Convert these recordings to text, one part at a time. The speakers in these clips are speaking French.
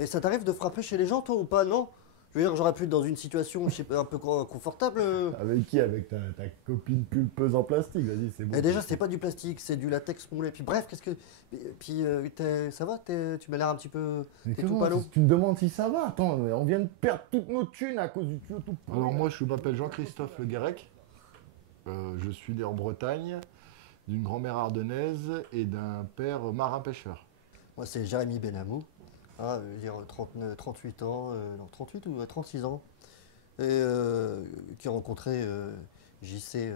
Et ça t'arrive de frapper chez les gens, toi, ou pas? Non? Je veux dire, j'aurais pu être dans une situation, je sais pas, un peu confortable. Avec qui? Avec ta copine pulpeuse en plastique, vas-y, c'est bon. Et déjà, c'est pas du plastique, c'est du latex moulé. Puis bref, qu'est-ce que. Puis ça va? Tu m'as l'air un petit peu. Mais T'es tout comment, palo? tu me demandes si ça va? Attends, on vient de perdre toutes nos thunes à cause du tuyau tout pourri. Alors moi, je m'appelle Jean-Christophe Le Guérec. Je suis né en Bretagne, d'une grand-mère ardennaise et d'un père marin-pêcheur. Moi, c'est Jérémy Benamou. Je veux dire 38 ans, non, 38 ou 36 ans. Et qui a rencontré JC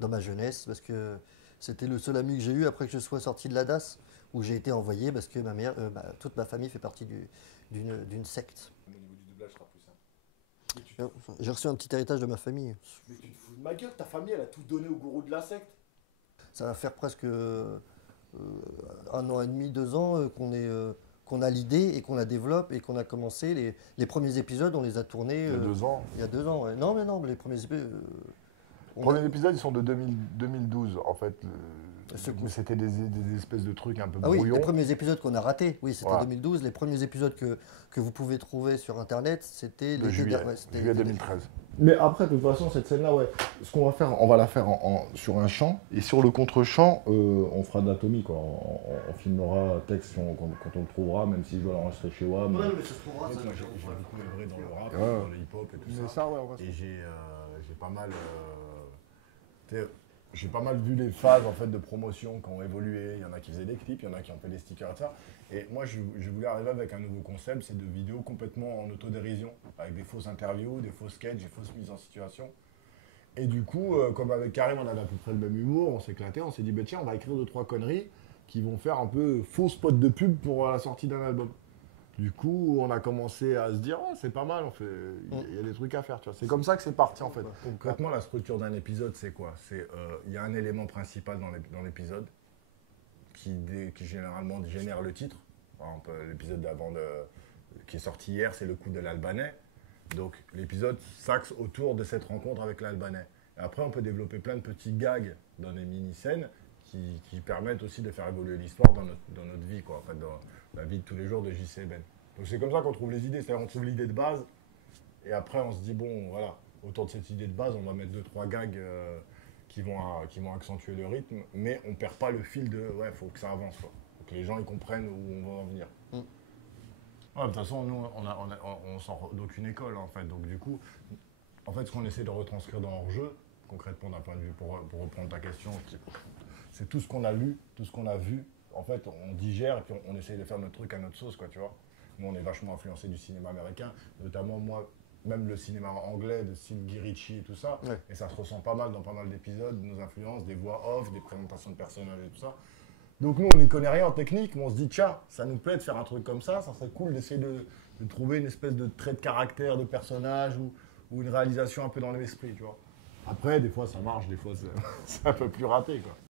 dans ma jeunesse, parce que c'était le seul ami que j'ai eu après que je sois sorti de la DAS, où j'ai été envoyé parce que ma mère, toute ma famille fait partie d'une secte. Au niveau du doublage, ce sera plus simple. J'ai reçu un petit héritage de ma famille. Mais tu te fous de ma gueule, ta famille, elle a tout donné au gourou de la secte. Ça va faire presque 1 an et demi, 2 ans qu'on a l'idée et qu'on la développe et qu'on a commencé. Les premiers épisodes, on les a tournés. Il y a 2 ans. Il y a 2 ans, ouais. Non, mais non, les premiers épisodes. Les premiers épisodes, ils sont de 2012, en fait. Ce coup. C'était des espèces de trucs un peu Ah oui, brouillons. les premiers épisodes qu'on a ratés, oui, c'était Voilà. 2012. Les premiers épisodes que vous pouvez trouver sur Internet, c'était De juillet, juillet l'été 2013. Mais après, de toute façon, cette scène-là, ouais, ce qu'on va faire, on va la faire sur un champ. Et sur le contre-champ, on fera de l'anatomie, quoi. On filmera texte quand on le trouvera, même si je dois l'enregistrer chez WAM. Ouais, mais ça se trouvera, ça. Moi, j'ai beaucoup œuvré dans le rap, dans le hip-hop et tout ça. Ça, ouais, et j'ai pas mal... j'ai pas mal vu les phases en fait, de promotion qui ont évolué. Il y en a qui faisaient des clips, il y en a qui ont fait des stickers et ça. Et moi, je voulais arriver avec un nouveau concept, c'est de vidéos complètement en autodérision, avec des fausses interviews, des fausses sketchs, des fausses mises en situation. Et du coup, comme avec Karim, on avait à peu près le même humour, on s'éclatait, on s'est dit, bah, tiens, on va écrire 2-3 conneries qui vont faire un peu faux spot de pub pour la sortie d'un album. Du coup, on a commencé à se dire, oh, c'est pas mal, il y a des trucs à faire. C'est comme ça que c'est parti en fait. Concrètement, la structure d'un épisode, c'est quoi? Il y a un élément principal dans l'épisode qui généralement génère le titre. Par exemple, l'épisode d'avant qui est sorti hier, c'est le coup de l'Albanais. Donc l'épisode s'axe autour de cette rencontre avec l'Albanais. Et après, on peut développer plein de petits gags dans des mini-scènes qui permettent aussi de faire évoluer l'histoire dans notre vie, quoi, en fait, dans la vie de tous les jours de JC et Ben. Donc c'est comme ça qu'on trouve les idées, c'est-à-dire on trouve l'idée de base, et après on se dit, bon, voilà, autour de cette idée de base, on va mettre 2-3 gags qui vont accentuer le rythme, mais on perd pas le fil de, ouais, faut que ça avance, quoi. Faut que les gens ils comprennent où on va en venir. Ouais, de toute façon, nous, on sort d'aucune école, en fait, donc du coup, en fait, ce qu'on essaie de retranscrire dans Hors-jeu, concrètement d'un point de vue, pour reprendre ta question, c'est tout ce qu'on a lu, tout ce qu'on a vu. En fait, on digère et puis on essaye de faire notre truc à notre sauce, quoi, tu vois. Nous, on est vachement influencé du cinéma américain, notamment moi, même le cinéma anglais de style Guy Ritchie et tout ça. Ouais. Et ça se ressent pas mal dans pas mal d'épisodes, nos influences, des voix off, des présentations de personnages et tout ça. Donc nous, on n'y connaît rien en technique, mais on se dit, tiens, ça nous plaît de faire un truc comme ça serait cool d'essayer de trouver une espèce de trait de caractère de personnage ou une réalisation un peu dans l'esprit, tu vois. Après, des fois, ça marche, des fois, c'est un peu plus raté, quoi.